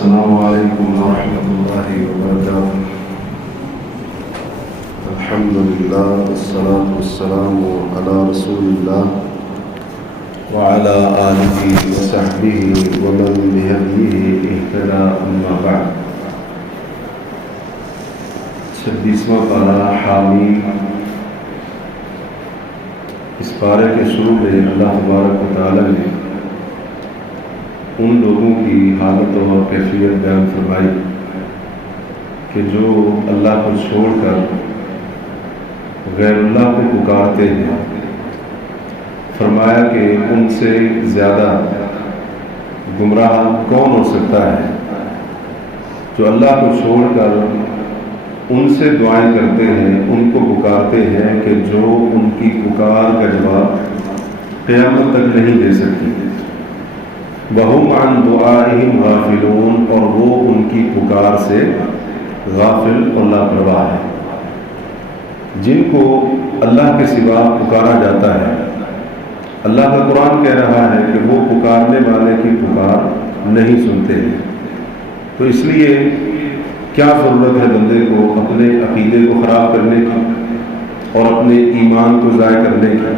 السلام علیکم ورحمۃ اللہ وبرکاتہ۔ الحمد للہ والصلاة والسلام علی رسول اللہ وعلی آلہ وصحبہ ومن بہدیہ اہتدی اما بعد۔ 26واں پارہ حامیم۔ اس پارے کے شروع میں اللہ تبارک و تعالی نے ان لوگوں کی حالت اور کیفیت بیان فرمائی کہ جو اللہ کو چھوڑ کر غیر اللہ کو پکارتے ہیں۔ فرمایا کہ ان سے زیادہ گمراہ کون ہو سکتا ہے جو اللہ کو چھوڑ کر ان سے دعائیں کرتے ہیں، ان کو پکارتے ہیں کہ جو ان کی پکار کا جواب قیامت تک نہیں دے سکتی۔ وَهُمْ عَنْ دُعَائِهِمْ غَافِلُونَ، اور وہ ان کی پکار سے غافل اور لاپرواہ ہے۔ جن کو اللہ کے سوا پکارا جاتا ہے، اللہ کا قرآن کہہ رہا ہے کہ وہ پکارنے والے کی پکار نہیں سنتے ہیں۔ تو اس لیے کیا ضرورت ہے بندے کو اپنے عقیدے کو خراب کرنے کی اور اپنے ایمان کو ضائع کرنے کی،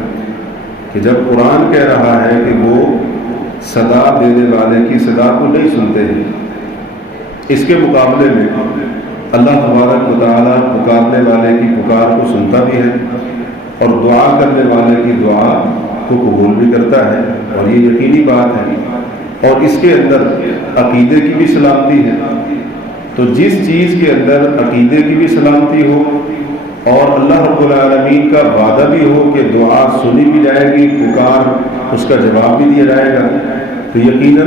کہ جب قرآن کہہ رہا ہے کہ وہ صدا دینے والے کی صدا کو نہیں سنتے ہیں، اس کے مقابلے میں اللہ تبارک و تعالیٰ پکارنے والے کی پکار کو سنتا بھی ہے اور دعا کرنے والے کی دعا کو قبول بھی کرتا ہے، اور یہ یقینی بات ہے۔ اور اس کے اندر عقیدے کی بھی سلامتی ہے۔ تو جس چیز کے اندر عقیدے کی بھی سلامتی ہو اور اللہ رب العالمین کا وعدہ بھی ہو کہ دعا سنی بھی جائے گی، پکار اس کا جواب بھی دیا جائے گا، تو یقیناً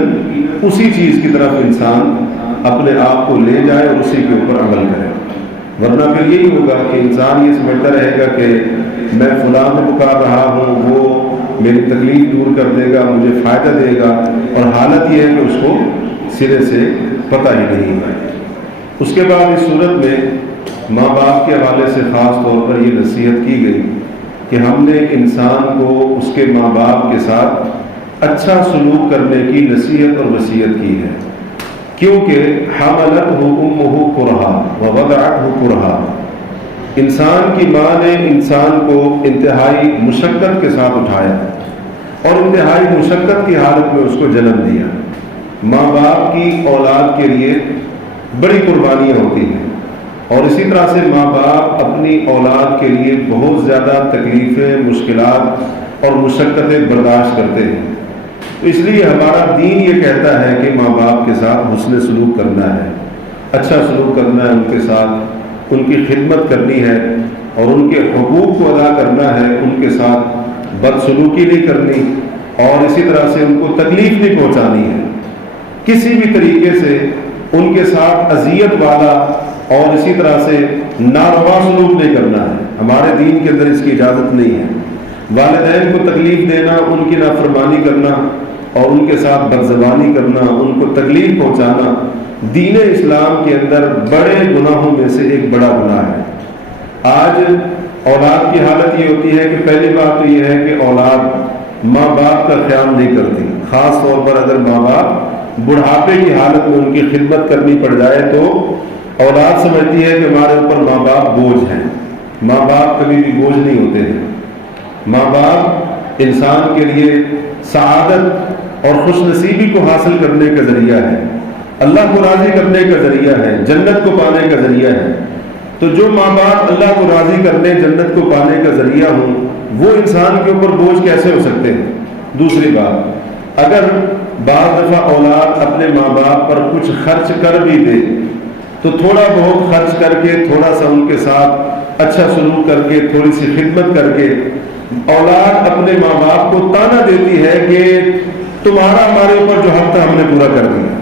اسی چیز کی طرف انسان اپنے آپ کو لے جائے اور اسی کے اوپر عمل کرے۔ ورنہ پھر یہی ہوگا کہ انسان یہ سمجھتا رہے گا کہ میں فلاں کو پکار رہا ہوں، وہ میری تکلیف دور کر دے گا، مجھے فائدہ دے گا، اور حالت یہ ہے کہ اس کو سرے سے پتہ ہی نہیں ہے۔ اس کے بعد اس صورت میں ماں باپ کے حوالے سے خاص طور پر یہ نصیحت کی گئی کہ ہم نے انسان کو اس کے ماں باپ کے ساتھ اچھا سلوک کرنے کی نصیحت اور وصیت کی ہے، کیونکہ حملتہ امہ کرہا ووضعتہ کرہا، انسان کی ماں نے انسان کو انتہائی مشقت کے ساتھ اٹھایا اور انتہائی مشقت کی حالت میں اس کو جنم دیا۔ ماں باپ کی اولاد کے لیے بڑی قربانیاں ہوتی ہیں، اور اسی طرح سے ماں باپ اپنی اولاد کے لیے بہت زیادہ تکلیفیں، مشکلات اور مشقتیں برداشت کرتے ہیں۔ تو اس لیے ہمارا دین یہ کہتا ہے کہ ماں باپ کے ساتھ حسن سلوک کرنا ہے، اچھا سلوک کرنا ہے، ان کے ساتھ ان کی خدمت کرنی ہے اور ان کے حقوق کو ادا کرنا ہے، ان کے ساتھ بدسلوکی نہیں کرنی اور اسی طرح سے ان کو تکلیف نہیں پہنچانی ہے، کسی بھی طریقے سے ان کے ساتھ اذیت والا اور اسی طرح سے ناروا سلوک نہیں کرنا ہے۔ ہمارے دین کے اندر اس کی اجازت نہیں ہے۔ والدین کو تکلیف دینا، ان کی نافرمانی کرنا اور ان کے ساتھ بدزبانی کرنا، ان کو تکلیف پہنچانا دین اسلام کے اندر بڑے گناہوں میں سے ایک بڑا گناہ ہے۔ آج اولاد کی حالت یہ ہوتی ہے کہ پہلی بات تو یہ ہے کہ اولاد ماں باپ کا خیال نہیں کرتی، خاص طور پر اگر ماں باپ بڑھاپے کی حالت میں ان کی خدمت کرنی پڑ جائے تو اولاد سمجھتی ہے کہ ہمارے اوپر ماں باپ بوجھ ہیں۔ ماں باپ کبھی بھی بوجھ نہیں ہوتے ہیں۔ ماں باپ انسان کے لیے سعادت اور خوش نصیبی کو حاصل کرنے کا ذریعہ ہے، اللہ کو راضی کرنے کا ذریعہ ہے، جنت کو پانے کا ذریعہ ہے۔ تو جو ماں باپ اللہ کو راضی کرنے، جنت کو پانے کا ذریعہ ہوں، وہ انسان کے اوپر بوجھ کیسے ہو سکتے ہیں؟ دوسری بات، اگر بعض دفعہ اولاد اپنے ماں باپ پر کچھ خرچ کر بھی دے تو تھوڑا بہت خرچ کر کے، تھوڑا سا ان کے ساتھ اچھا سلوک کر کے، تھوڑی سی خدمت کر کے اولاد اپنے ماں باپ کو تانا دیتی ہے کہ تمہارا ہمارے اوپر جو حق تھا ہم نے پورا کر دیا،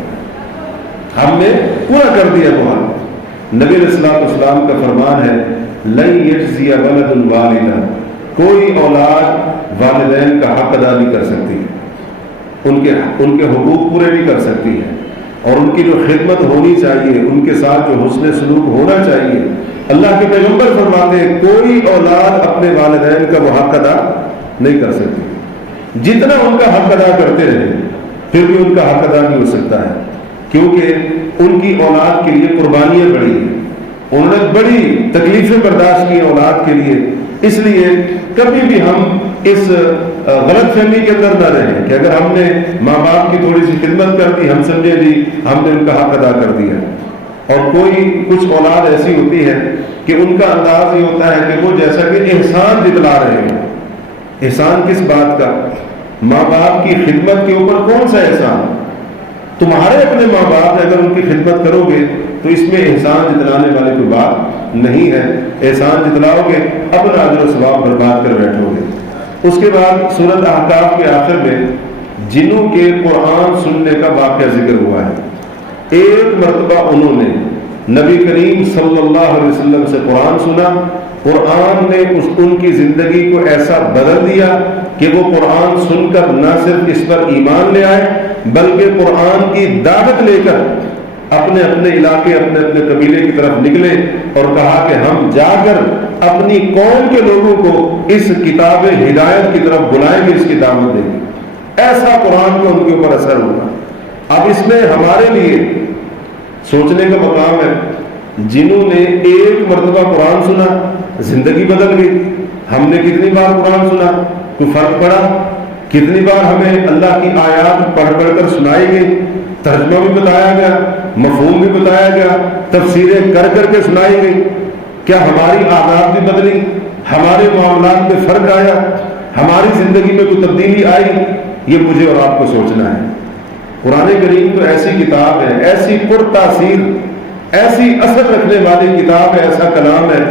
ہم نے پورا کر دیا وہ حق۔ نبی علیہ الصلوۃ والسلام کا فرمان ہے لن یجزی ولد والدا، کوئی اولاد والدین کا حق ادا نہیں کر سکتی، ان کے حقوق پورے نہیں کر سکتی ہے، اور ان کی جو خدمت ہونی چاہیے، ان کے ساتھ جو حسن سلوک ہونا چاہیے، اللہ کے پیغمبر فرماتے ہیں کوئی اولاد اپنے والدین کا وہ حق ادا نہیں کر سکتی۔ جتنا ان کا حق ادا کرتے رہے پھر بھی ان کا حق ادا نہیں ہو سکتا ہے، کیونکہ ان کی اولاد کے لیے قربانیاں بڑی ہیں، انہوں نے بڑی تکلیفیں برداشت کی اولاد کے لیے. اس لیے کبھی بھی ہم اس غلط فہمی کے اندر نہ رہیں کہ اگر ہم نے ماں باپ کی تھوڑی سی خدمت کر دی، ہم سمجھے جی ہم نے ان کا حق ادا کر دیا. اور کوئی کچھ اولاد ایسی ہوتی ہے کہ ان کا انداز یہ ہوتا ہے کہ وہ جیسا کہ احسان جتلا رہے ہیں. احسان کس بات کا؟ ماں باپ کی خدمت کے اوپر کون سا احسان؟ تمہارے اپنے ماں باپ اگر ان کی خدمت کرو گے تو اس میں احسان جتلانے والے کوئی بات نہیں ہے. احسان جتلاؤ گے اپنا اجر و ثواب برباد کر بیٹھو گے. اس کے بعد سورۃ احقاف کے آخر میں جنوں کے قرآن سننے کا واقعہ ذکر ہوا ہے. ایک مرتبہ انہوں نے نبی کریم صلی اللہ علیہ وسلم سے قرآن سنا، قرآن نے ان کی زندگی کو ایسا بدل دیا کہ وہ قرآن سن کر نہ صرف اس پر ایمان لے آئے بلکہ قرآن کی دعوت لے کر اپنے اپنے علاقے اپنے اپنے قبیلے کی طرف نکلے اور کہا کہ ہم جا کر اپنی قوم کے لوگوں کو اس کتاب ہدایت کی طرف بلائیں گے، اس کی دعوت دیں گے. ایسا قرآن کو ان کے اوپر اثر ہوا. اب اس میں ہمارے لیے سوچنے کا مقام ہے. جنہوں نے ایک مرتبہ قرآن سنا زندگی بدل گئی. ہم نے کتنی بار قرآن سنا؟ کوئی فرق پڑا؟ کتنی بار ہمیں اللہ کی آیات پڑھ پڑھ کر سنائی گئی، ترجمہ بھی بتایا گیا، مفہوم بھی بتایا گیا، تفسیریں کر کر کے سنائی گئی. کیا ہماری عادات بھی بدلی؟ ہمارے معاملات میں فرق آیا؟ ہماری زندگی میں کوئی تبدیلی آئی؟ یہ مجھے اور آپ کو سوچنا ہے. قرآن کریم تو ایسی کتاب ہے، ایسی پرتاثیر، ایسی اثر رکھنے والی کتاب ہے، ایسا کلام ہے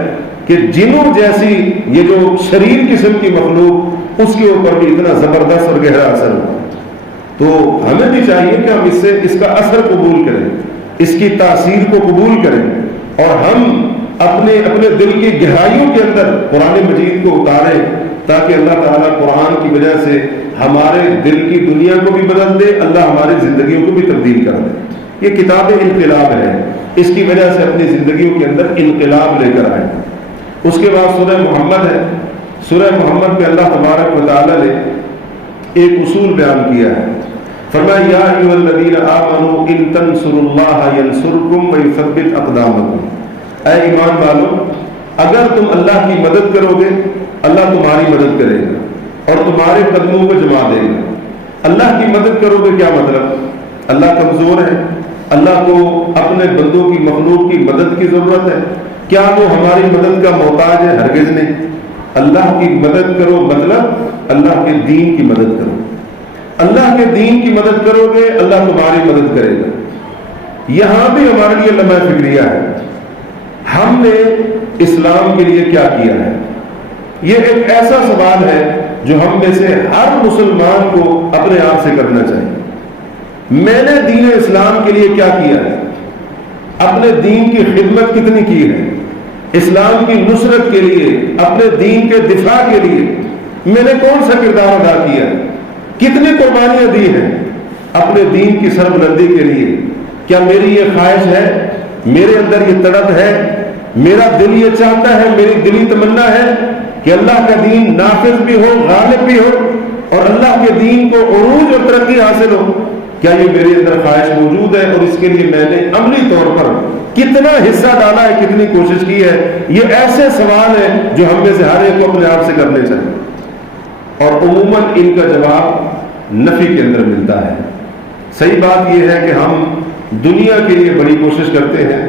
کہ جنوں جیسی یہ جو شریر قسم کی مخلوق اس کے اوپر بھی اتنا زبردست اور گہرا اثر ہوا. تو ہمیں بھی چاہیے کہ ہم اس کا اثر قبول کریں، اس کی تاثیر کو قبول کریں اور ہم اپنے دل کی گہرائیوں کے اندر قرآن مجید کو اتاریں تاکہ اللہ تعالیٰ قرآن کی وجہ سے ہمارے دل کی دنیا کو بھی بدل دے، اللہ ہماری زندگیوں کو بھی تبدیل کر دے. یہ کتاب انقلاب ہے، اس کی وجہ سے اپنی زندگیوں کے اندر انقلاب لے کر آئے. اس کے بعد سورہ محمد ہے. سورہ محمد پہ اللہ تبارک و تعالیٰ نے ایک اصول بیان کیا ہے. فرمایا یا ایھا الذین آمنوا ان تنصروا اللہ ینصرکم ویثبت اقدامکم. اے ایمان والو، اگر تم اللہ کی مدد کرو گے اللہ تمہاری مدد کرے گا اور تمہارے قدموں کو جما دے گا. اللہ کی مدد کرو گے کیا مطلب؟ اللہ کمزور ہے، اللہ کو اپنے بندوں کی مخلوق کی مدد کی ضرورت ہے. کیا وہ ہماری مدد کا محتاج ہے؟ ہرگز نہیں. اللہ کی مدد کرو مطلب اللہ کے دین کی مدد کرو. اللہ کے دین کی مدد کرو گے اللہ تمہاری مدد کرے گا. یہاں بھی ہمارے لیے لمحہ فکریہ ہے. ہم نے اسلام کے لیے کیا کیا ہے؟ یہ ایک ایسا سوال ہے جو ہم میں سے ہر مسلمان کو اپنے آپ سے کرنا چاہیے. میں نے دین اسلام کے لیے کیا کیا ہے؟ اپنے دین کی خدمت کتنی کی ہے؟ اسلام کی نصرت کے لیے، اپنے دین کے دفاع کے لیے میں نے کون سا کردار ادا کیا ہے؟ کتنی قربانیاں دی ہیں اپنے دین کی سربلندی کے لیے؟ کیا میری یہ خواہش ہے، میرے اندر یہ تڑپ ہے، میرا دل یہ چاہتا ہے، میری دلی تمنا ہے کہ اللہ کا دین نافذ بھی ہو، غالب بھی ہو اور اللہ کے دین کو عروج اور ترقی حاصل ہو؟ کیا یہ میرے اندر خواہش موجود ہے اور اس کے لیے میں نے عملی طور پر کتنا حصہ ڈالا ہے، کتنی کوشش کی ہے؟ یہ ایسے سوال ہیں جو ہم میں سے ہر ایک کو اپنے آپ سے کرنے چاہیے اور عموماً ان کا جواب نفی کے اندر ملتا ہے. صحیح بات یہ ہے کہ ہم دنیا کے لیے بڑی کوشش کرتے ہیں،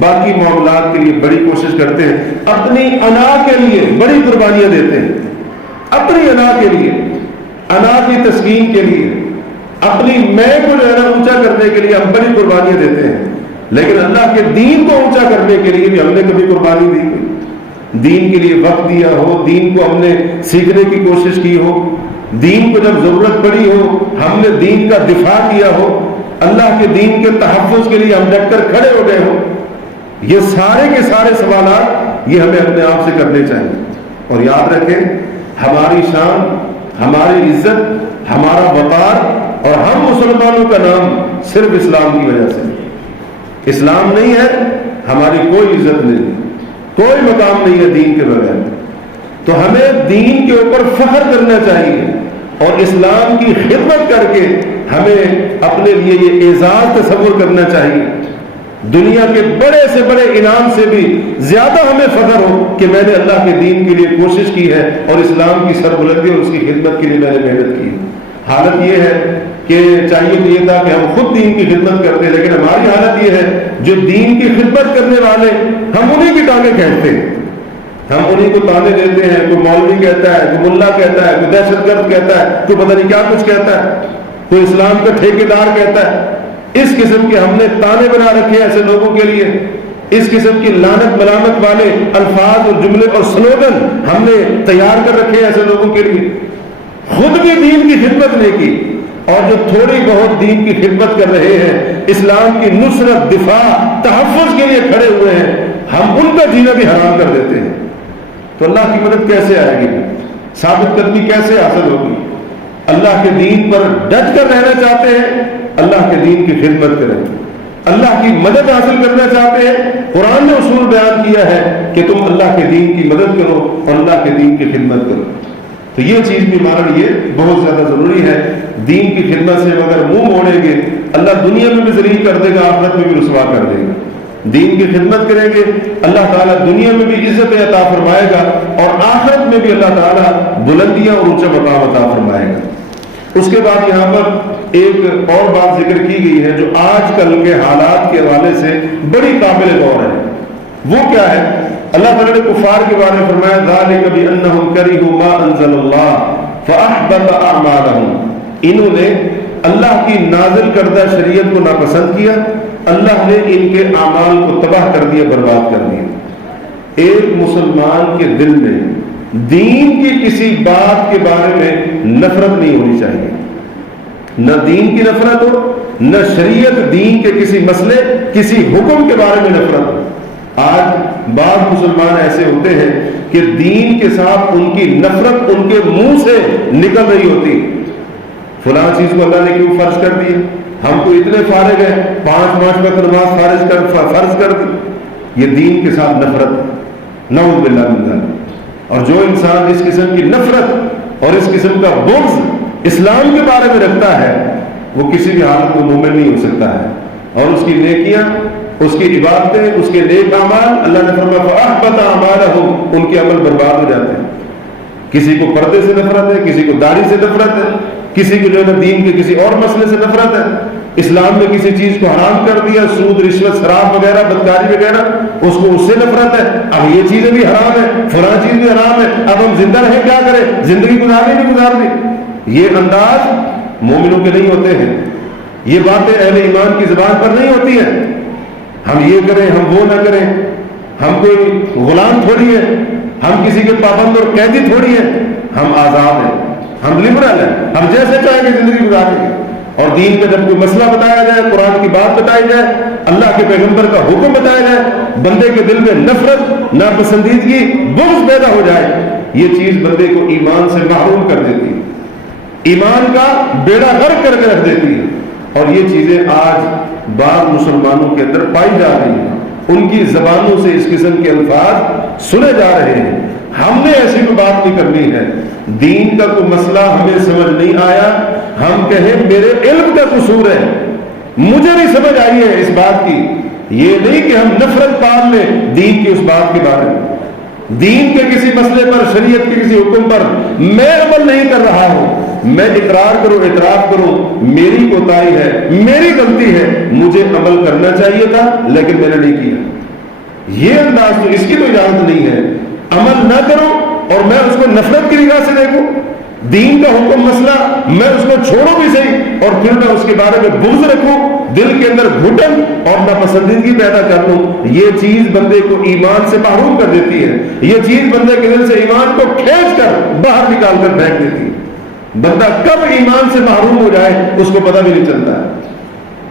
باقی معاملات کے لیے بڑی کوشش کرتے ہیں، اپنی انا کے لیے بڑی قربانیاں دیتے ہیں، اپنی انا کے لیے، انا کی تسکین کے لیے، اپنی میں کو جو ہے نا اونچا کرنے کے لیے ہم بڑی قربانیاں دیتے ہیں. لیکن اللہ کے دین کو اونچا کرنے کے لیے بھی ہم نے کبھی قربانی دی؟ دین کے لیے وقت دیا ہو، دین کو ہم نے سیکھنے کی کوشش کی ہو، دین کو جب ضرورت پڑی ہو ہم نے دین کا دفاع کیا ہو، اللہ کے دین کے تحفظ کے لیے ہم ڈٹ کر کھڑے ہو گئے ہو؟ یہ سارے کے سارے سوالات یہ ہمیں اپنے آپ سے کرنے چاہیے. اور یاد رکھیں ہماری شان، ہماری عزت، ہمارا وقار اور ہم مسلمانوں کا نام صرف اسلام کی وجہ سے. اسلام نہیں ہے ہماری کوئی عزت نہیں، کوئی مقام نہیں ہے دین کے بغیر. تو ہمیں دین کے اوپر فخر کرنا چاہیے اور اسلام کی خدمت کر کے ہمیں اپنے لیے یہ اعزاز تصور کرنا چاہیے، دنیا کے بڑے سے بڑے انعام سے بھی زیادہ ہمیں فخر ہو کہ میں نے اللہ کے دین کے لیے کوشش کی ہے اور اسلام کی سربلندی اور اس کی خدمت کے لیے میں نے محنت کی۔ حالت یہ ہے کہ چاہیے تو یہ تھا کہ ہم خود دین کی خدمت کرتے ہیں، لیکن ہماری حالت یہ ہے جو دین کی خدمت کرنے والے ہم انہیں کی ٹانگیں کھینچتے ہیں، ہم انہیں کو تانے دیتے ہیں، کوئی مولوی کہتا ہے، کوئی ملا کہتا ہے، کوئی دہشت گرد کہتا ہے، کوئی پتہ نہیں کیا کچھ کہتا ہے، کوئی اسلام کا ٹھیکیدار کہتا ہے۔ اس قسم کے ہم نے تانے بنا رکھے ہیں ایسے لوگوں کے لیے، اس قسم کی لعنت ملامت والے الفاظ اور جملے اور سلوگن ہم نے تیار کر رکھے ہیں ایسے لوگوں کے لیے۔ خود بھی دین کی خدمت نہیں کی، اور جو تھوڑی بہت دین کی خدمت کر رہے ہیں، اسلام کی نصرت، دفاع، تحفظ کے لیے کھڑے ہوئے ہیں، ہم ان کا جینا بھی حرام کر دیتے ہیں۔ تو اللہ کی مدد کیسے آئے گی؟ ثابت قدمی کیسے حاصل ہوگی؟ اللہ کے دین پر ڈٹ کر رہنا چاہتے ہیں، اللہ کے دین کی خدمت کریں۔ اللہ کی مدد حاصل کرنا چاہتے ہیں، قرآن نے اصول بیان کیا ہے کہ تم اللہ کے دین کی مدد کرو اور اللہ کے دین کی خدمت کرو۔ تو یہ چیز بھی ہمارے لیے بہت زیادہ ضروری ہے۔ دین کی خدمت سے اگر منہ موڑیں گے، اللہ دنیا میں بھی ذلیل کر دے گا، آخرت میں بھی رسوا کر دے گا۔ دین کی خدمت کریں گے، اللہ تعالیٰ دنیا میں بھی عزت عطا فرمائے گا اور آخرت میں بھی اللہ تعالیٰ بلندیاں اور اونچا مقام عطا فرمائے گا۔ اس کے بعد یہاں پر ایک اور بات ذکر کی گئی ہے جو آج کل کے حالات کے حوالے سے بڑی قابل غور ہے۔ وہ کیا ہے؟ اللہ تعالیٰ نے کفار کے بارے میں فرمایا ذَلِكَ بِأَنَّهُمْ كَرِهُوا مَا أَنزَلَ اللَّهُ فَأَحْبَطَ أَعْمَالَهُمْ، انہوں نے اللہ کی نازل کردہ شریعت کو ناپسند کیا، اللہ نے ان کے اعمال کو تباہ کر دیا، برباد کر دیا۔ ایک مسلمان کے دل میں دین کی کسی بات کے بارے میں نفرت نہیں ہونی چاہیے، نہ دین کی نفرت ہو، نہ شریعت دین کے کسی مسئلے کسی حکم کے بارے میں نفرت ہو۔ آج بعض مسلمان ایسے ہوتے ہیں کہ دین کے ساتھ ان کی نفرت ان کے منہ سے نکل رہی ہوتی، فلاں چیز کو اللہ نے کیوں فرض کر دی، ہم کو اتنے فارغ ہیں 5 وقت نماز فرض کر دی۔ یہ دین کے ساتھ نفرت، نعوذ باللہ من ذلک۔ اور جو انسان اس قسم کی نفرت اور اس قسم کا بغض اسلام کے بارے میں رکھتا ہے، وہ کسی بھی حالت میں مومن نہیں ہو سکتا ہے، اور اس کی نیکیاں، اس کی عبادتیں، اس کے نیک اعمال، اللہ نے فرمایا فَأَحْبَطَ أَعْمَالَهُمْ، ان کے عمل برباد ہو جاتے ہیں۔ کسی کو پردے سے نفرت ہے، کسی کو داڑھی سے نفرت ہے، کسی کو جو ہے دین کے کسی اور مسئلے سے نفرت ہے، اسلام میں کسی چیز کو حرام کر دیا، سود، رشوت، شراب وغیرہ، بدکاری وغیرہ، اس کو اس سے نفرت ہے، اب یہ چیزیں بھی حرام ہے، فلاں چیز بھی حرام ہے، اب ہم زندہ رہیں کیا کریں، زندگی گزارنی نہیں گزارنی۔ یہ انداز مومنوں کے نہیں ہوتے ہیں، یہ باتیں اہل ایمان کی زبان پر نہیں ہوتی ہیں۔ ہم یہ کریں، ہم وہ نہ کریں، ہم کوئی غلام تھوڑی ہے، ہم کسی کے پابند اور قیدی تھوڑی ہیں، ہم آزاد ہیں، ہم لبرل ہیں، ہم جیسے چاہیں گے زندگی گزاریں گے۔ اور دین کا جب کوئی مسئلہ بتایا جائے، قرآن کی بات بتائی جائے، اللہ کے پیغمبر کا حکم بتایا جائے، بندے کے دل میں نفرت، ناپسندیدگی، بغض پیدا ہو جائے، یہ چیز بندے کو ایمان سے محروم کر دیتی ہے، ایمان کا بیڑا غرق کر کے رکھ دیتی ہے۔ اور یہ چیزیں آج بعض مسلمانوں کے اندر پائی جا رہی ہیں، ان کی زبانوں سے اس قسم کے الفاظ سنے جا رہے ہیں۔ ہم نے ایسی کوئی بات نہیں کرنی ہے، دین کا کوئی مسئلہ ہمیں سمجھ نہیں آیا، ہم کہیں میرے علم کا قصور ہے، مجھے نہیں سمجھ آئی ہے اس بات کی، یہ نہیں کہ ہم نفرت پال لیں دین کی اس بات کے بارے میں۔ دین کے کسی مسئلے پر، شریعت کے کسی حکم پر میں عمل نہیں کر رہا ہوں، میں اقرار کروں، اعتراف کروں، میری کوتاہی ہے، میری غلطی ہے، مجھے عمل کرنا چاہیے تھا لیکن میں نے نہیں کیا۔ یہ انداز تو اس کی تو اجازت نہیں ہے، عمل نہ کرو اور میں اس کو نفرت کی نگاہ سے دیکھوں، دین کا حکم مسئلہ میں اس کو چھوڑوں بھی صحیح اور پھر میں اس کے بارے میں بغض رکھوں، دل کے اندر گھٹن اور ناپسندیدگی پیدا کر لوں، یہ چیز بندے کو ایمان سے محروم کر دیتی ہے، یہ چیز بندے کے دل سے ایمان کو کھینچ کر باہر نکال کر پھینک دیتی ہے۔ بندہ کب ایمان سے محروم ہو جائے اس کو پتہ بھی نہیں چلتا ہے۔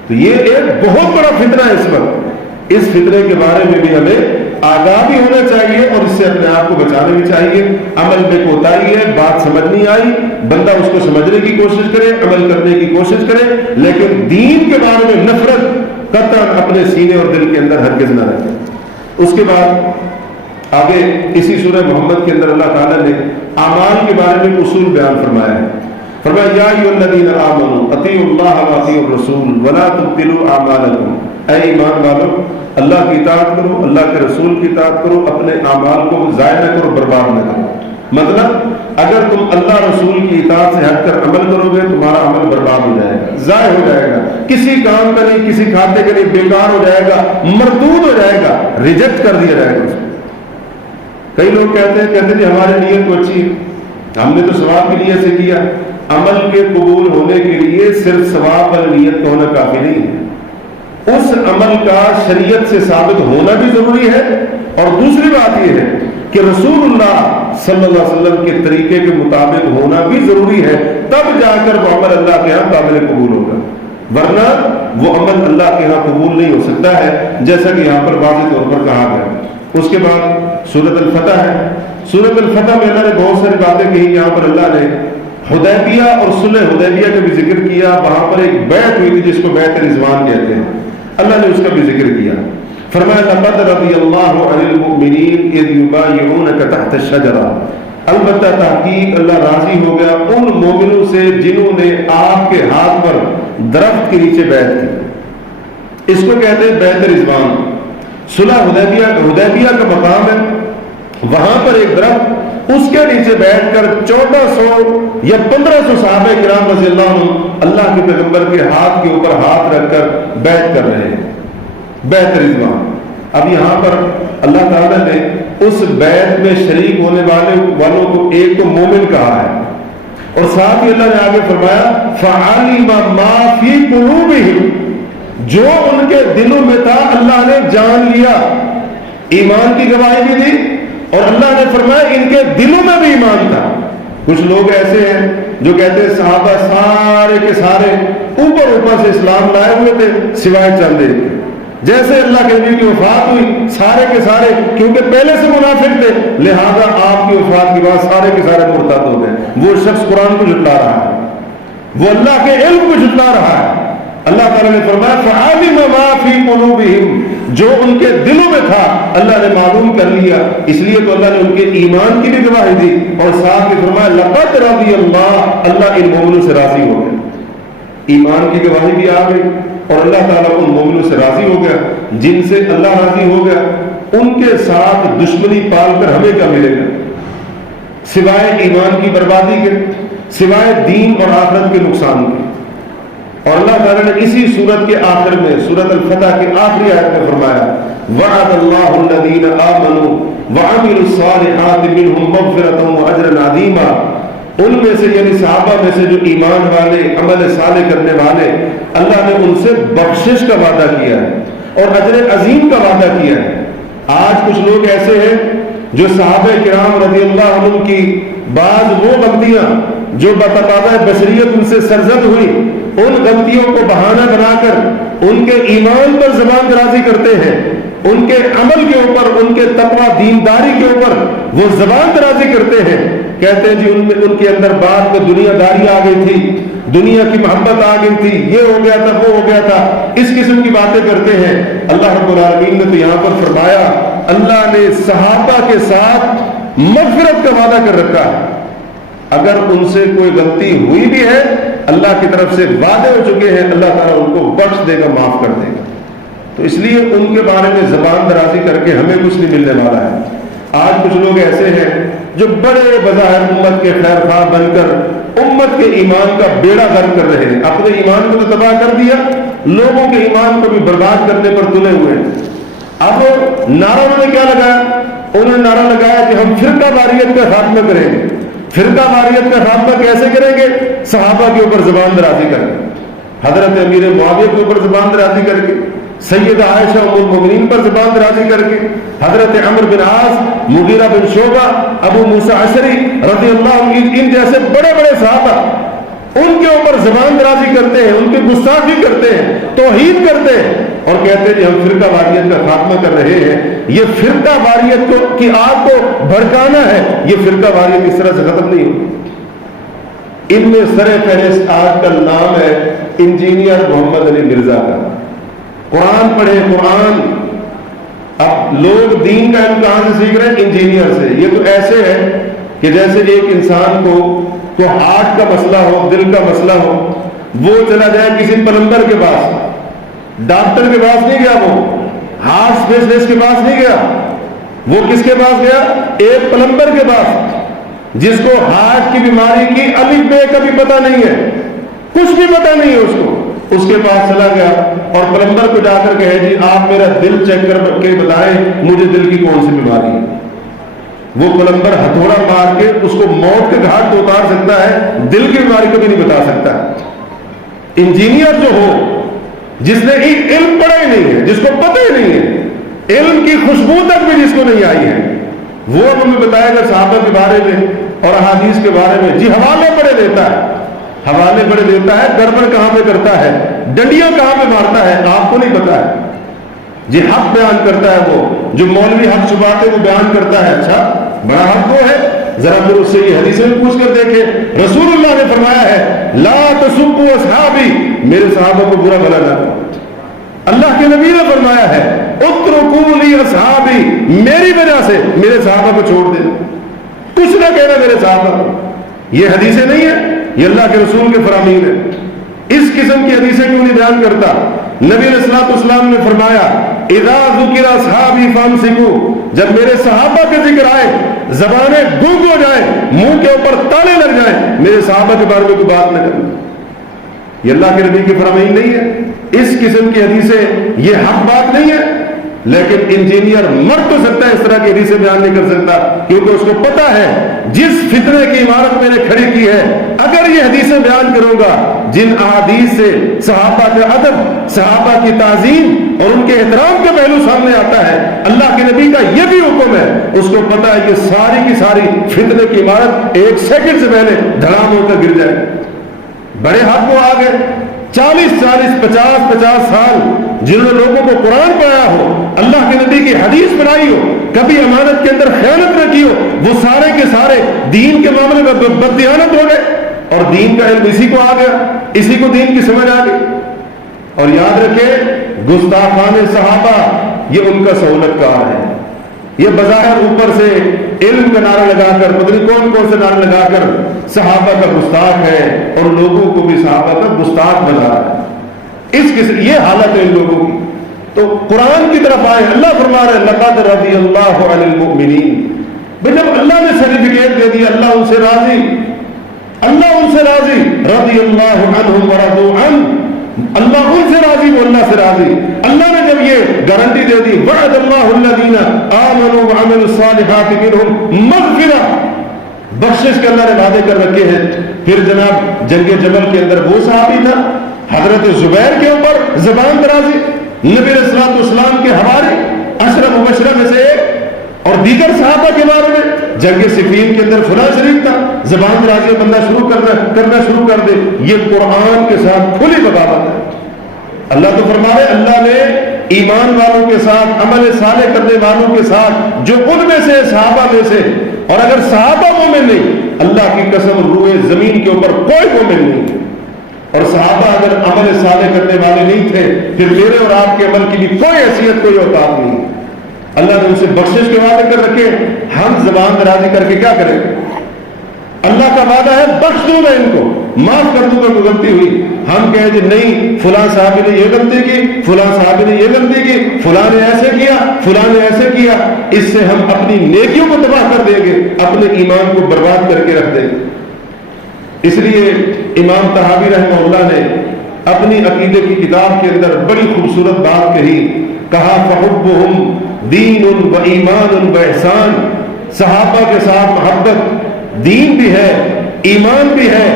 تو یہ ایک بہت بڑا فتنہ ہے اس وقت، اس فتنے کے بارے میں بھی ہمیں آگاہ بھی ہونا چاہیے اور اس سے اپنے آپ کو بچانا بھی چاہیے۔ عمل میں کوتاہی ہے، بات سمجھ نہیں آئی، بندہ اس کو سمجھنے کی کوشش کرے، عمل کرنے کی کوشش کرے، لیکن دین کے بارے میں نفرت قطعاً اپنے سینے اور دل کے اندر ہرگز نہ رکھے۔ اس کے بعد آگے اسی سورہ محمد کے اندر اللہ تعالیٰ نے اعمال کے بارے میں اصول بیان فرمایا ہے۔ فرمایا یا ایھا الذین آمنوا اطیعوا اللہ و اطیعوا الرسول ولا تبطلوا اعمالکم، اے ایمان والو اللہ کی اطاعت کرو، اللہ کے رسول کی اطاعت کرو، اپنے اعمال کو ضائع نہ کرو، برباد نہ کرو۔ مطلب اگر تم اللہ رسول کی اطاعت سے ہٹ کر عمل کرو گے تمہارا عمل برباد ہو جائے گا، ضائع ہو جائے گا، کسی کام کا نہیں، کسی کھاتے کا نہیں، بیکار ہو جائے گا، مردود ہو جائے گا، ریجیکٹ کر دیا جائے گا اس کو۔ کئی لوگ کہتے ہیں جی ہماری نیت تو اچھی ہے، ہم نے تو ثواب کی نیت سے کیا۔ عمل کے قبول ہونے کے لیے صرف ثواب والی نیت کا ہونا کافی نہیں ہے، اس عمل کا شریعت سے ثابت ہونا بھی ضروری ہے، اور دوسری بات یہ ہے کہ رسول اللہ صلی اللہ علیہ وسلم کے طریقے کے مطابق ہونا بھی ضروری ہے، تب جا کر وہ عمل اللہ کے ہاں قابل قبول ہوگا، ورنہ وہ عمل اللہ کے ہاں قبول نہیں ہو سکتا ہے، جیسا کہ یہاں پر واضح طور پر کہا گیا۔ اس کے بعد سورۃ الفتح ہے۔ سورۃ الفتح میں اللہ نے بہت ساری باتیں کہی، یہاں پر اللہ نے حدیبیہ اور صلح حدیبیہ کا بھی ذکر کیا، وہاں پر ایک بیعت ہوئی تھی جس کو بیعت رضوان کہتے ہیں، اللہ نے اس کا بھی ذکر کیا۔ فرمایا لقد رضی اللہ عن المؤمنین اذ یبایعونک تحت الشجرہ، البتہ تحقیق اللہ راضی ہو گیا ان مومنوں سے جنہوں نے آپ کے ہاتھ پر درخت کے نیچے بیعت کی، اس کو کہتے ہیں بیعت رضوان۔ صلح حدیبیہ کا مقام ہے، وہاں پر ایک درخت، اس کے نیچے بیٹھ کر 1400 یا 1500 صحابہ کرام رضی اللہ عنہ اللہ کے پیغمبر کے ہاتھ کے اوپر ہاتھ رکھ کر بیعت کر رہے ہیں، بیعت رضوان۔ اب یہاں پر اللہ تعالیٰ نے اس بیعت میں شریک ہونے والوں کو ایک تو مومن کہا ہے، اور ساتھ ہی اللہ نے آگے فرمایا فَعَلِمَ مَا فِي قُلُوبِهِمْ، جو ان کے دلوں میں تھا اللہ نے جان لیا۔ ایمان کی گواہی بھی دی، اور اللہ نے فرمایا ان کے دلوں میں بھی ایمان تھا۔ کچھ لوگ ایسے ہیں جو کہتے ہیں صحابہ سارے کے سارے اوپر سے اسلام لائے ہوئے تھے سوائے چند ایک کے، جیسے اللہ کے نبی کی وفات ہوئی سارے کے سارے کیونکہ پہلے سے منافق تھے لہذا آپ کی وفات کے بعد سارے کے سارے مرتد ہو گئے۔ وہ شخص قرآن کو جھٹلا رہا ہے، وہ اللہ کے علم کو جھٹلا رہا ہے۔ اللہ تعالیٰ نے فرمایا فَعَلِمَ مَا فِي قُلُوبِهِمْ، جو ان کے دلوں میں تھا اللہ نے معلوم کر لیا، اس لیے تو اللہ نے ان کے ایمان کی بھی گواہی دی، اور ساتھ ہی فرمایا لقد رضی اللہ، اللہ ان مومنوں سے راضی ہو گیا۔ ایمان کی گواہی بھی آ گئی، اور اللہ تعالیٰ ان مومنوں سے راضی ہو گیا، جن سے اللہ راضی ہو گیا ان کے ساتھ دشمنی پال کر ہمیں کیا ملے گا سوائے ایمان کی بربادی کے، سوائے دین اور آخرت کے نقصان کے۔ اور اللہ تعالیٰ نے اسی سورت کے آخر میں سورۃ الفتح کے آخری آیت میں فرمایا وعد اللہ الذین آمنوا وعملوا الصالحات منہم مغفرۃ واجرا عظیما، ان میں سے یعنی صحابہ میں سے جو ایمان والے عمل صالح کرنے والے، اللہ نے ان سے بخشش کا وعدہ کیا ہے اور اجر عظیم کا وعدہ کیا ہے۔ آج کچھ لوگ ایسے ہیں جو صحابہ کرام رضی اللہ عنہ کی بعض وہ غلطیاں جو بتقاضۂ بشریت ان سے سرزد ہوئی، ان غلطیوں کو بہانہ بنا کر ان کے ایمان پر زبان درازی کرتے ہیں، ان کے عمل کے اوپر، ان کے تقوی دینداری کے اوپر وہ زبان درازی کرتے ہیں، کہتے ہیں جی ان کے اندر بعد میں دنیا داری آ گئی تھی، دنیا کی محبت آ گئی تھی، یہ ہو گیا تھا، وہ ہو گیا تھا، اس قسم کی باتیں کرتے ہیں۔ اللہ رب العالمین نے تو یہاں پر فرمایا اللہ نے صحابہ کے ساتھ مغفرت کا وعدہ کر رکھا ہے، اگر ان سے کوئی غلطی ہوئی بھی ہے اللہ کی طرف سے وعدے ہو چکے ہیں، اللہ تعالیٰ ان کو بخش دے گا، معاف کر دے گا۔ تو اس لیے ان کے بارے میں زبان درازی کر کے ہمیں کچھ نہیں ملنے والا ہے۔ آج کچھ لوگ ایسے ہیں جو بڑے بظاہر امت کے خیر خواہ بن کر امت کے ایمان کا بیڑا غرق کر رہے ہیں، اپنے ایمان کو تو تباہ کر دیا، لوگوں کے ایمان کو بھی برباد کرنے پر تلے ہوئے ہیں۔ اب نعرہ انہوں نے کیا لگایا؟ انہوں نے نعرہ لگایا کہ ہم فرقہ واریت کا خاتمہ کریں گے۔ فرقہ واریت کا خاتمہ کیسے کریں گے؟ صحابہ کے اوپر زبان درازی کر کے، حضرت امیر معاویہ کے اوپر زبان درازی کر کے، سیدہ عائشہ ام المؤمنین پر زبان درازی کر کے، حضرت عمرو بن عاص، مغیرہ بن شعبہ، ابو موسیٰ اشعری رضی اللہ عنہ، ان جیسے بڑے بڑے صحابہ، ان کے اوپر زبان درازی کرتے ہیں، ان کی گستاخی کرتے ہیں، توہین کرتے ہیں، اور کہتے ہیں کہ ہم فرقہ واریت کا خاتمہ کر رہے ہیں۔ یہ فرقہ واریت کی آگ کو بھڑکانا ہے، یہ فرقہ واریت اس طرح سے ختم نہیں ہوگی۔ ان میں سر فہرست آج کل نام ہے انجینئر محمد علی مرزا کا۔ قرآن پڑھے، قرآن، اب لوگ دین کا علم کہاں سے سیکھ رہے ہیں؟ انجینئر سے۔ یہ تو ایسے ہے کہ جیسے ایک انسان کو کوئی ہارٹ کا مسئلہ ہو، دل کا مسئلہ ہو، وہ چلا جائے کسی پلمبر کے پاس، ڈاکٹر کے پاس نہیں گیا، وہ ہارٹ اسپیشلسٹ کے پاس نہیں گیا، وہ کس کے پاس گیا؟ ایک پلمبر کے پاس، جس کو ہارٹ کی بیماری کی الف بے کا بھی پتہ نہیں ہے، کچھ بھی پتہ نہیں ہے اس کو، اس کے پاس چلا گیا اور پلمبر کو جا کر کہے جی آپ میرا دل چیک کر کے بتائیں مجھے دل کی کون سی بیماری ہے۔ وہ پلمبر ہتھوڑا مار کے اس کو موت کے گھاٹ تو اتار سکتا ہے، دل کی بیماری کو بھی نہیں بتا سکتا۔ انجینئر جو ہو، جس نے علم پڑھا ہی نہیں ہے، جس کو پتہ ہی نہیں ہے، علم کی خوشبو تک بھی جس کو نہیں آئی ہے، وہ اب ہمیں بتائے گا صحابہ کے بارے میں اور احادیث کے بارے میں، جی حوالے پڑے دیتا ہے، حوالے پڑے دیتا ہے، گڑبڑ کہاں پہ کرتا ہے، ڈنڈیاں کہاں پہ مارتا ہے، آپ کو نہیں پتا ہے، جی حق بیان کرتا ہے، وہ جو مولوی حق چھپاتے وہ بیان کرتا ہے، اچھا بڑا حق وہ ہے، ذرا پھر اس سے یہ حدیثیں پوچھ کر دیکھیں، رسول اللہ نے فرمایا ہے لا تسبوا اصحابی، میرے صحابہ کو برا بھلا نہ کرو۔ اللہ کے نبی نے فرمایا ہے اترکوا لی اصحابی، میری وجہ سے میرے صحابہ کو چھوڑ دے، کچھ نہ کہنا میرے صحابہ کو۔ یہ حدیثیں نہیں ہیں، یہ اللہ کے رسول کے فرامین ہے۔ اس قسم کی حدیثیں کیوں نہیں بیان کرتا؟ نبی علیہ الصلوۃ والسلام نے فرمایا اذا ذکر اصحابی فامسکوا، جب میرے صحابہ کے ذکر آئے زبانیں گنگ ہو جائیں، منہ کے اوپر تالے لگ جائیں، میرے صحابہ کے بارے میں کوئی بات نہ کرنا۔ یہ اللہ کے نبی کی فرامین نہیں ہے، اس قسم کی حدیثیں یہ حق بات نہیں ہے، لیکن انجینئر مر تو سکتا ہے، اس طرح کی حدیثیں بیان نہیں کر سکتا، کیونکہ اس کو پتا ہے جس فتنے کی عمارت میں نے کھڑی کی ہے، اگر یہ حدیثیں بیان کروں گا جن احادیث سے صحابہ کا ادب، صحابہ کی تعظیم اور ان کے احترام کا پہلو سامنے آتا ہے، اللہ کے نبی کا یہ بھی حکم ہے، اس کو پتا ہے کہ ساری کی ساری فتنے کی عمارت ایک سیکنڈ سے پہلے دھڑام ہو کر گر جائے۔ بڑے ہاتھ کو آ گئے 40 سال جنہوں نے لوگوں کو قرآن پڑھایا ہو، اللہ کے نبی کی حدیث پڑھائی ہو، کبھی امانت کے اندر خیانت نہ کی ہو، وہ سارے کے سارے دین کے معاملے میں بددیانت ہو گئے، اور دین کا علم اسی کو آ گیا، اسی کو دین کی سمجھ آ گئی۔ اور یاد رکھیں گستاخان صحابہ یہ ان کا سہولت کار ہے، یہ بظاہر اوپر سے علم کا نعرہ لگا کر پتہ نہیں کون کون سے نعرے لگا کر صحابہ کا گستاخ ہے اور لوگوں کو بھی صحابہ کا گستاخ بنا رہا ہے۔ یہ حالت ہے ان لوگوں کی۔ تو قرآن کی طرف آئے، اللہ فرما رہے لقد رضی اللہ عن المؤمنین، بھئی جب اللہ نے سرٹیفکیٹ دے دیا اللہ ان سے راضی، اللہ ان سے راضی، رضی اللہ عنہم ورضوا عنہ، اللہ ان سے راضی وہ اللہ سے راضی۔ اللہ نے جب یہ گارنٹی دے دی وعد اللہ الذین آمنوا وعملوا الصالحات منہم مغفرہ، بخشش کے اللہ نے وعدے کر رکھے ہیں۔ پھر جناب جنگ جمل کے اندر وہ صحابی تھا حضرت زبیر کے اوپر زبان درازی، نبی علیہ الصلوۃ والسلام کے حواری 10 مبشرہ میں سے ایک، اور دیگر صحابہ کے بارے میں جنگ صفین کے اندر فلاں شریک تھا، زبان درازی بندہ کرنا شروع کر دے، یہ قرآن کے ساتھ کھلی بغاوت ہے۔ اللہ تو فرما رہے اللہ نے ایمان والوں کے ساتھ، عمل صالح کرنے والوں کے ساتھ، جو ان میں سے صحابہ میں سے، اور اگر صحابہ مومن نہیں، اللہ کی قسم روئے زمین کے اوپر کوئی مومن نہیں، اور صحابہ اگر عمل صالح کرنے والے نہیں تھے پھر میرے اور آپ کے عمل کی بھی کوئی حیثیت، کوئی اوقات نہیں۔ اللہ نے ان سے بخشش کے وعدے کر رکھے، ہم زبان درازی کر کے کیا کریں؟ اللہ کا وعدہ ہے بخش دوں گا، ان کو معاف کر دوں گا کوئی غلطی ہوئی۔ ہم کہیں جی نہیں فلاں صحابی نے یہ غلطی کی، فلاں صحابی نے یہ غلطی کی، فلاں نے ایسے کیا، فلاں نے ایسے کیا، اس سے ہم اپنی نیکیوں کو تباہ کر دیں گے، اپنے ایمان کو برباد کر کے رکھ دیں گے۔ اس لیے امام طحاوی رحمہ اللہ نے اپنی عقیدے کی کتاب کے اندر بڑی خوبصورت بات کہی، کہا فحبہم دین و ایمان و احسان، صحابہ کے ساتھ محبت دین بھی ہے، ایمان بھی ہے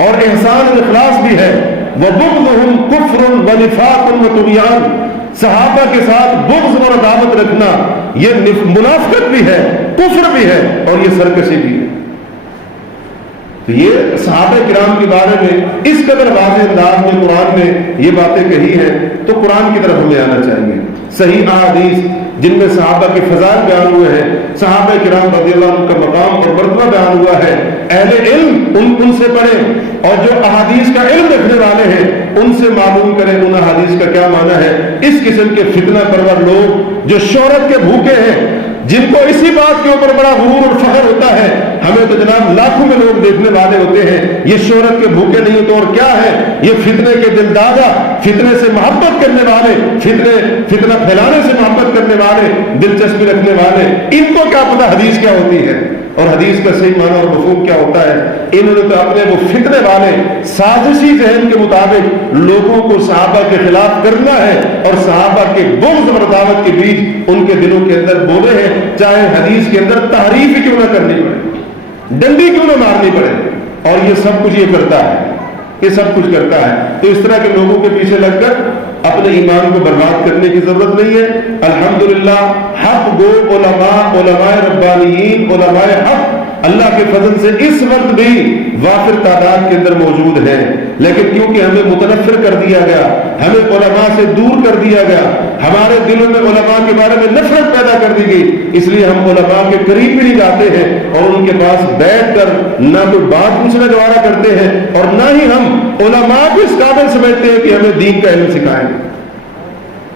اور احسان و اخلاص بھی ہے، وبغضہم کفر و نفاق و طغیان، صحابہ کے ساتھ بغض اور عداوت رکھنا یہ منافقت بھی ہے، کفر بھی ہے اور یہ سرکشی بھی ہے۔ تو یہ صحابہ کرام کے بارے میں اس قدر واضح انداز میں قرآن نے یہ باتیں کہی ہیں، تو قرآن کی طرف ہمیں آنا چاہیے۔ صحیح احادیث جن میں صحابہ کے فضائل بیان ہوئے ہیں، صحابہ کرام رضی اللہ عنہ کا مقام اور مرتبہ بیان ہوا ہے، اہل علم ان سے پڑھیں، اور جو احادیث کا علم رکھنے والے ہیں ان سے معلوم کریں ان احادیث کا کیا معنی ہے۔ اس قسم کے فتنہ پرور لوگ جو شہرت کے بھوکے ہیں، جن کو اسی بات کے اوپر بڑا غرور اور فخر ہوتا ہے ہمیں تو جناب لاکھوں میں لوگ دیکھنے والے ہوتے ہیں، یہ شہرت کے بھوکے نہیں تو اور کیا ہے، یہ فتنے کے دل دادا، فتنے سے محبت کرنے والے، فتنہ پھیلانے سے محبت کرنے والے، دلچسپی رکھنے والے، ان کو کیا پتہ حدیث کیا ہوتی ہے اور حدیث کا صحیح معنی اور مفہوم کیا ہوتا ہے۔ انہوں نے تو اپنے وہ فتنے والے سازشی ذہن کے مطابق لوگوں کو صحابہ کے خلاف کرنا ہے اور صحابہ کے بغض اور عداوت کے بیچ ان کے دلوں کے اندر بولے ہیں، چاہے حدیث کے اندر تحریف ہی کیوں نہ کرنی پڑے، ڈنڈی کیوں نہ مارنی پڑے، اور یہ سب کچھ یہ کرتا ہے، یہ سب کچھ کرتا ہے۔ تو اس طرح کے لوگوں کے پیچھے لگ کر اپنے ایمان کو برباد کرنے کی ضرورت نہیں ہے۔ الحمدللہ حق گو علماء ربانیین، علماء حق اللہ کے فضل سے اس وقت بھی وافر تعداد کے اندر موجود ہیں، لیکن کیونکہ ہمیں متنفر کر دیا گیا، ہمیں علماء سے دور کر دیا گیا، ہمارے دلوں میں علماء کے بارے میں نفرت پیدا کر دی گئی، اس لیے ہم علماء کے قریب بھی نہیں جاتے ہیں اور ان کے پاس بیٹھ کر نہ کوئی بات پوچھنا گوارا کرتے ہیں اور نہ ہی ہم علماء کو اس قابل سمجھتے ہیں کہ ہمیں دین کا علم سکھائیں۔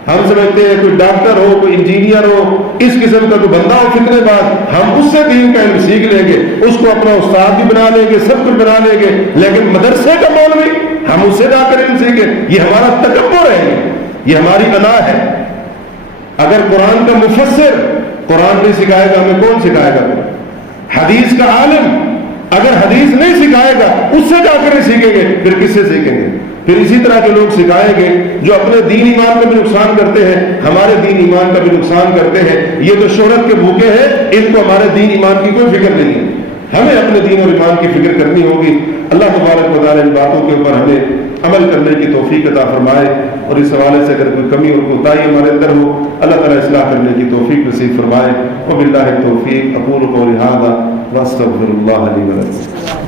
ہم سمجھتے ہیں کوئی ڈاکٹر ہو، کوئی انجینئر ہو، اس قسم کا کوئی بندہ ہو فتنے بعد، ہم اس سے دین کا علم سیکھ لیں گے، اس کو اپنا استاد بھی بنا لیں گے، سب کچھ بنا لیں گے، لیکن مدرسے کا مولوی ہم اس سے جا کر علم سیکھیں، یہ ہمارا تکبر ہے، یہ ہماری انا ہے۔ اگر قرآن کا مفسر قرآن نہیں سکھائے گا ہمیں کون سکھائے گا؟ حدیث کا عالم اگر حدیث نہیں سکھائے گا اس سے جا کر سیکھیں گے، پھر کس سے سیکھیں گے؟ پھر اسی طرح کے لوگ سکھائیں گے جو اپنے دین ایمان کا بھی نقصان کرتے ہیں، ہمارے دین ایمان کا بھی نقصان کرتے ہیں۔ یہ تو شہرت کے بھوکے ہیں، ان کو ہمارے دین ایمان کی کوئی فکر نہیں ہے، ہمیں اپنے دین اور ایمان کی فکر کرنی ہوگی۔ اللہ تبارک و تعالیٰ ان باتوں کے اوپر ہمیں عمل کرنے کی توفیق عطا فرمائے، اور اس حوالے سے اگر کوئی کمی اور کوتاہی ہمارے اندر ہو اللہ تعالیٰ اصلاح کرنے کی توفیق نصیب فرمائے۔ وباللہ التوفیق، اقول قولی ھذا واستغفر اللہ لی ولکم۔